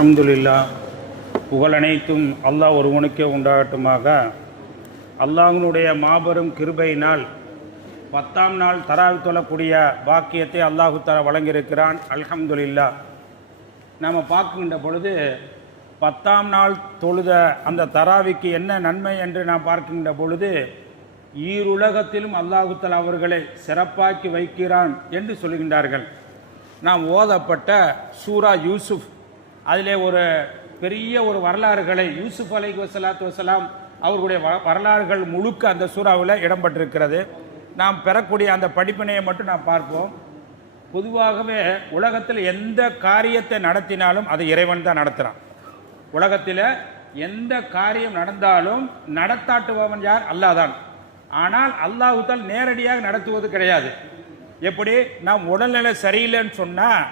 அல்ஹம்துலில்லாஹ். புகழனைத்தும் அல்லாஹ் ஒருவனுக்கே உண்டாகட்டுமாக. அல்லாஹ்வினுடைய மாபெரும் கிருபையினால் 10ஆம் நாள் தராவி தொழக்கூடிய பாக்கியத்தை அல்லாஹு தஆலா வழங்கியிருக்கிறான். அல்ஹம்துலில்லாஹ். நாம் பார்க்கின்ற பொழுது 10ஆம் நாள் தொழுத அந்த தராவிக்கு என்ன நன்மை என்று நாம் பார்க்கின்ற பொழுது, ஈருலகத்திலும் அல்லாஹு தஆலா அவர்களை சிறப்பாக்கி வைக்கிறான் என்று சொல்கின்றார்கள். நாம் ஓதப்பட்ட சூரா யூசுப், அதிலே ஒரு பெரிய ஒரு வரலாறுகளை யூசுப் அலைஹிஸ்ஸலாத்து வஸலாம் அவர்களுடைய வரலாறுகள் முழுக்க அந்த சூறாவில் இடம்பெற்றிருக்கிறது. நாம் பெறக்கூடிய அந்த படிப்பினையை மட்டும் நாம் பார்ப்போம். பொதுவாகவே உலகத்தில் எந்த காரியத்தை நடத்தினாலும் அது இறைவன் தான் நடத்துகிறான். உலகத்தில் எந்த காரியம் நடந்தாலும் நடத்தாட்டுபவன் யார்? அல்லாஹ் தான். ஆனால் அல்லாஹ் தான் நேரடியாக நடத்துவது கிடையாது. எப்படி? நாம் உடல்நிலை சரியில்லைன்னு சொன்னால்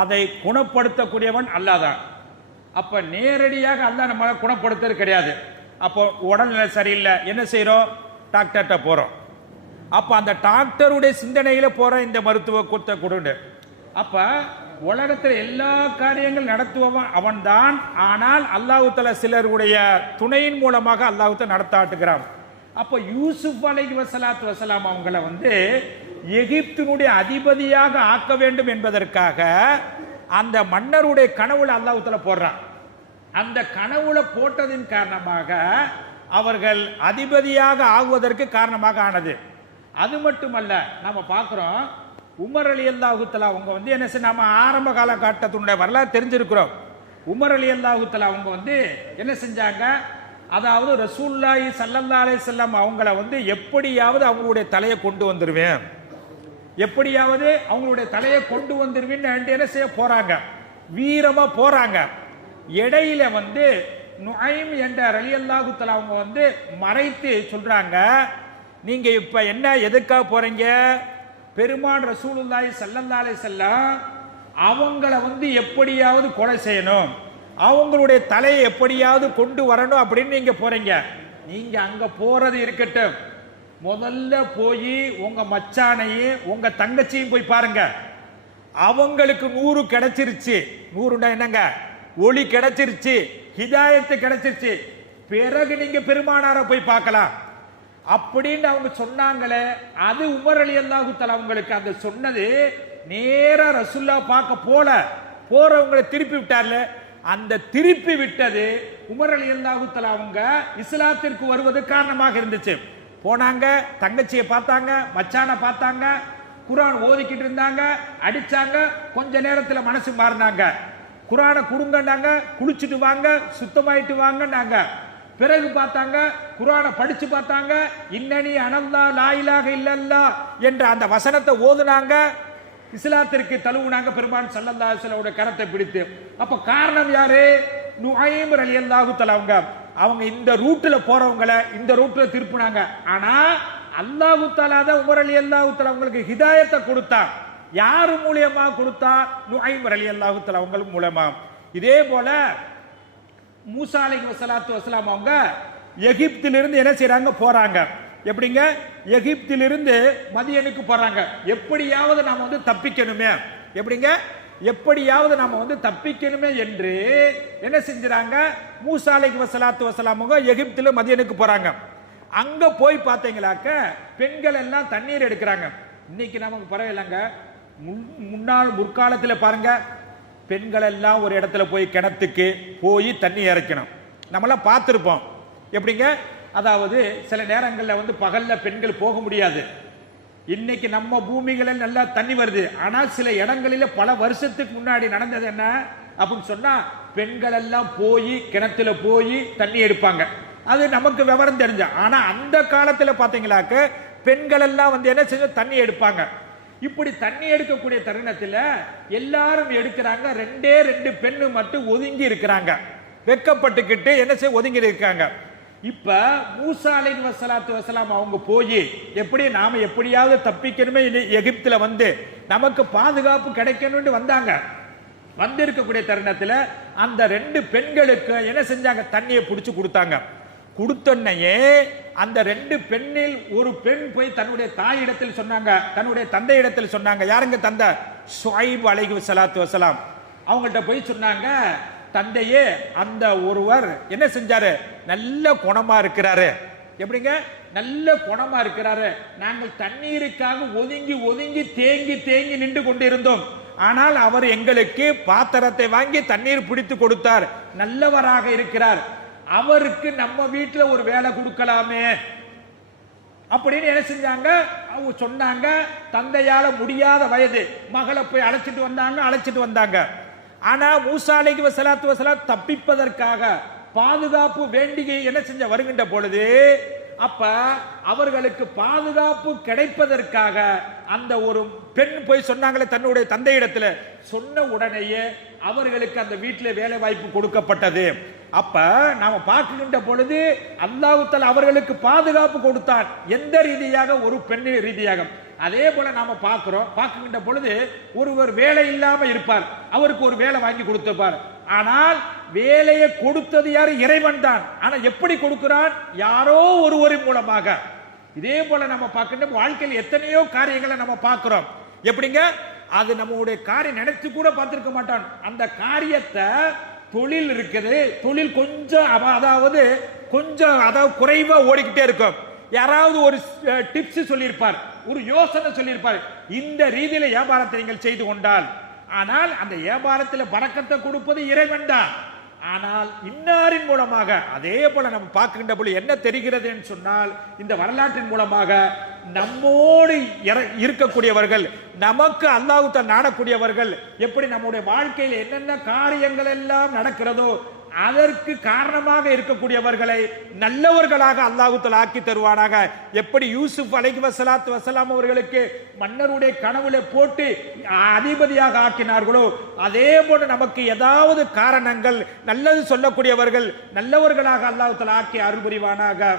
அதை குணப்படுத்தக்கூடியவன் அல்லாஹ் தான். அப்போ நேரடியாக அல்லாஹ் நம்மளை குணப்படுத்துறது கிடையாது. அப்போ உடல்நிலை சரியில்லை, என்ன செய்கிறோம்? டாக்டர்கிட்ட போகிறோம். அப்போ அந்த டாக்டருடைய சிந்தனையில் போகிற இந்த மருத்துவ குத்த கொடுண்டு. அப்போ உலகத்தில் எல்லா காரியங்கள் நடத்துவவன் அவன்தான். ஆனால் அல்லாஹ் தஆலா சிலருடைய துணையின் மூலமாக அல்லாஹ் தஆலா நடத்தாட்டுகிறான். அப்போ யூசுப் அலைஹிஸ்ஸலாத்து வஸலாம் அவங்கள எகிப்தினுடைய அதிபதியாக ஆக்க வேண்டும் என்பதற்காக அந்த மன்னருடைய கனவுல அல்லாஹ் தஆலா போடுறான். அந்த கனவுல போட்டதின் காரணமாக அவர்கள் அதிபதியாக ஆகுவதற்கு காரணமாக ஆனது. அது மட்டுமல்ல, நம்ம பார்க்கிறோம் உமர் ரலியல்லாஹு தஆலா அவங்க என்ன செய்ய, நம்ம ஆரம்ப காலகட்டத்தினுடைய வரலாறு தெரிஞ்சிருக்கிறோம். உமர் ரலியல்லாஹு தஆலா அவங்க என்ன செஞ்சாங்க, அதாவது ரசூலுல்லாஹி ஸல்லல்லாஹு அலைஹி வஸல்லம் அவங்கள எப்படியாவது அவங்களுடைய தலையை கொண்டு வந்துருவேன், எப்படியாவது அவங்களுடைய தலையை கொண்டு வந்துருவேன்னு என்ன செய்ய போறாங்க, வீரமா போறாங்க. இடையில நுஐம் என்ற ரலியல்லாஹு தஆலா அவங்க மறைத்து சொல்றாங்க, நீங்க இப்ப என்ன எதுக்காக போறீங்க? பெருமான் ரசூலுல்லாஹி ஸல்லல்லாஹு அலைஹி வஸல்லம் அவங்கள எப்படியாவது கொலை செய்யணும், அவங்களுடைய தலையை எப்படியாவது கொண்டு வரணும் அப்படின்னு நீங்க போறீங்க. நீங்க அங்க போறது இருக்கட்டும், முதல்ல போய் உங்க மச்சானையும் உங்க தங்கச்சியும் போய் பாருங்க. அவங்களுக்கு 100 கிடைச்சிருச்சு. 100 என்னங்க? ஒளி கிடைச்சிருச்சு, ஹிதாயத்து கிடைச்சிருச்சு. பிறகு நீங்க பெருமானார போய் பார்க்கலாம் அப்படின்னு அவங்க சொன்னாங்களே. அது உமர் ரலியல்லாஹு தஆலா அவங்களுக்கு அந்த சொன்னது நேரா ரசூலுல்லாஹ் பார்க்க போறவங்களை திருப்பி விட்டார்ல. அந்த திருப்பி விட்டது உமர் ரலியல்லாஹு தஆலா அவங்க இஸ்லாத்திற்கு வருவது காரணமாக இருந்துச்சு. போனாங்க, தங்கச்சியை பார்த்தாங்க, மச்சானை பார்த்தாங்க, குர்ஆன் ஓதிக்கிட்டு இருந்தாங்க, அடிச்சாங்க. கொஞ்ச நேரத்தில் மனசு மாறினாங்க. குர்ஆனை கொடுங்கன்னாங்க, குளிச்சுட்டு வாங்க, சுத்தமாயிட்டு வாங்கன்னாங்க. பிறகு பார்த்தாங்க, குர்ஆனை படிச்சு பார்த்தாங்க, இன்னனி அனல்லா லா இலாஹ இல்லல்லாஹ் என்ற அந்த வசனத்தை ஓதுனாங்க, இஸ்லாத்திற்கு தழுவுனாங்க பெருமான் ஸல்லல்லாஹு அலைஹி வஸல்லம் கரத்தை பிடித்து. அப்ப காரணம் யாரு? நுஐம் ரலியல்லாஹு தஆலா அவங்க இந்த ரூட்ல போறவங்களை இந்த ரூட்ல திருப்பினாங்க. ஆனா அல்லாஹு தஆலா தான் உமர் ரலியல்லாஹு தஆலா உங்களுக்கு ஹிதாயத்தை கொடுத்தா. யாரு மூலமா கொடுத்தா? நுஐம் ரலியல்லாஹு தஆலா அவங்க மூலமா. இதே போல மூசா அலைஹிஸ்ஸலாத்து வஸலாம் அவங்க எகிப்திலிருந்து என்ன செய்றாங்க? போறாங்க. எப்படிங்க? எகிப்திலிருந்து மதியனுக்கு போறாங்க. எப்படியாவது நாம தப்பிக்கணுமே, எப்படிங்க? எப்படியாவது நாம தப்பிக்கணுமே என்று என்ன செஞ்சாங்க? மூசா அலைஹிஸ்ஸலாத்து வஸலாம் எகிப்தில மதியனுக்கு போறாங்க. அங்க போய் பார்த்தீங்களாக்க பெண்கள் எல்லாம் தண்ணீர் எடுக்கிறாங்க. இன்னைக்கு நமக்கு பரவாயில்லைங்க. முற்காலத்தில் பாருங்க, பெண்கள் எல்லாம் ஒரு இடத்துல போய் கிணத்துக்கு போய் தண்ணி இறக்கணும். நம்மளாம் பார்த்துருப்போம். எப்படிங்க? அதாவது சில நேரங்களில் பகல்ல பெண்கள் போக முடியாது. இன்னைக்கு நம்ம பூமிகளில் நல்லா தண்ணி வருது. ஆனால் சில இடங்களில் பல வருஷத்துக்கு முன்னாடி நடந்தது என்ன அப்படின்னு சொன்னா, பெண்கள் எல்லாம் போய் கிணத்துல போய் தண்ணி எடுப்பாங்க. அது நமக்கு விவரம் தெரிஞ்ச. ஆனா அந்த காலத்துல பாத்தீங்களாக்க பெண்கள் எல்லாம் என்ன செஞ்ச தண்ணி எடுப்பாங்க. இப்படி தண்ணி எடுக்கக்கூடிய தருணத்துல எல்லாரும் எடுக்கிறாங்க. 2 பெண்ணு மட்டும் ஒதுங்கி இருக்கிறாங்க. வெக்கப்பட்டுக்கிட்டு என்ன செய்ய ஒதுங்கி இருக்காங்க. இப்ப மூசா அலைஹிஸ்ஸலாத்து வஸலாம் அவங்க போய் எப்படி நாம எப்படியாவது தப்பிக்கணுமே, எகிப்துல நமக்கு பாதுகாப்பு கிடைக்கணும்னு வந்தாங்க. வந்திருக்கக்கூடிய தருணத்துல அந்த 2 பெண்களுக்கு என்ன செஞ்சாங்க? தண்ணியை பிடிச்சு கொடுத்தாங்க. கொடுத்தோன்னையே அந்த 2 பெண்ணில் ஒரு பெண் போய் தன்னுடைய தாயிடத்தில் சொன்னாங்க, தன்னுடைய தந்தை இடத்தில் சொன்னாங்க. யாருங்க தந்தை? ஷுஐப் அலைஹிஸ்ஸலாத்து வஸலாம். அவங்கள்ட்ட போய் சொன்னாங்க, தந்தையே அந்த ஒருவர் என்ன செஞ்சாரு, நல்ல குணமா இருக்கிறாரு. எப்படிங்க, நல்ல குணமா இருக்கிறாரு. நாங்கள் தண்ணீருக்காக ஒதுங்கி ஒதுங்கி தேங்கி தேங்கி நின்று கொண்டிருந்தோம். ஆனால் அவர் எங்களுக்கு பாத்திரத்தை வாங்கி தண்ணீர் பிடித்து கொடுத்தார். நல்லவராக இருக்கிறார். அவருக்கு நம்ம வீட்டுல ஒரு வேலை கொடுக்கலாமே அப்படின்னு என்ன செஞ்சாங்க, அவங்க சொன்னாங்க. தந்தையால முடியாத வயது, மகளை போய் அழைச்சிட்டு வந்தாங்க. ஆனா மூசா அலைஹிஸ்ஸலாத்து வஸலாம் தப்பிப்பதற்காக பாதுகாப்பு வேண்டி என்ன செஞ்ச வருகின்ற பொழுது, அப்ப அவர்களுக்கு பாதுகாப்பு கிடைப்பதற்காக அந்த ஒரு பெண் போய் சொன்னாங்களே தன்னுடைய தந்தையிடத்துல, சொன்ன உடனேயே அவர்களுக்கு அந்த வீட்டில் வேலை வாய்ப்பு கொடுக்கப்பட்டது. அப்ப நாம பார்க்கின்ற பொழுது அல்லாஹ் தஆலா அவர்களுக்கு பாதுகாப்பு கொடுத்தான். எந்த ரீதியாக, ஒரு பெண் ரீதியாக. அதே போல நாம பார்க்கின்ற பொழுது ஒருவர் வேலை இல்லாம இருப்பார், அவருக்கு ஒரு வேலை வாங்கி கொடுத்திருப்பார். ஆனால் வேலையை கொடுத்தது யாரு, இறைவன் தான். ஆனா எப்படி கொடுக்கிறான், யாரோ ஒருவரின் மூலமாக. இதே போல நம்ம பார்க்கின்ற வாழ்க்கையில் எத்தனையோ காரியங்களை நம்ம பார்க்கிறோம். எப்படிங்க, அது நம்மளுடைய காரியம் நினைச்சு கூட பார்த்திருக்க மாட்டான். அந்த காரியத்தை, தொழில் இருக்குது, தொழில் கொஞ்சம் அதாவது குறைவா ஓடிக்கிட்டே இருக்கும். யாராவது ஒரு டிப்ஸ் சொல்லியிருப்பார், ஒரு யோசனை சொல்லியிருப்பார், இந்த ரீதியில வியாபாரத்தை நீங்கள் செய்து கொண்டால். ஆனால் அந்த வியாபாரத்தில் பரக்கத்தை கொடுப்பது இறைவன் தான். ஆனால் இன்னாரின் மூலமாக. அதே போல நம்ம பார்க்கின்ற பொழுது என்ன தெரிகிறது என்று சொன்னால், இந்த வரலாற்றின் மூலமாக நம்மோடு இருக்கக்கூடியவர்கள், நமக்கு அல்லாஹ் தஆலா நாடக்கூடியவர்கள், எப்படி நம்முடைய வாழ்க்கையில் என்னென்ன காரியங்கள் எல்லாம் நடக்கிறதோ அதற்கு காரணமாக இருக்கக்கூடியவர்களை நல்லவர்களாக அல்லாஹ் தஆலா ஆக்கி தருவானாக. எப்படி யூசுப் அலைஹிஸ்ஸலாத்து வஸலாம் அவர்களுக்கு மன்னருடைய கனவுல போட்டு அதிபதியாக ஆக்கினார்களோ, அதே போல நமக்கு ஏதாவது காரணங்கள் நல்லது சொல்லக்கூடியவர்கள் நல்லவர்களாக அல்லாஹ் தஆலா ஆக்கி அருள் புரிவானாக.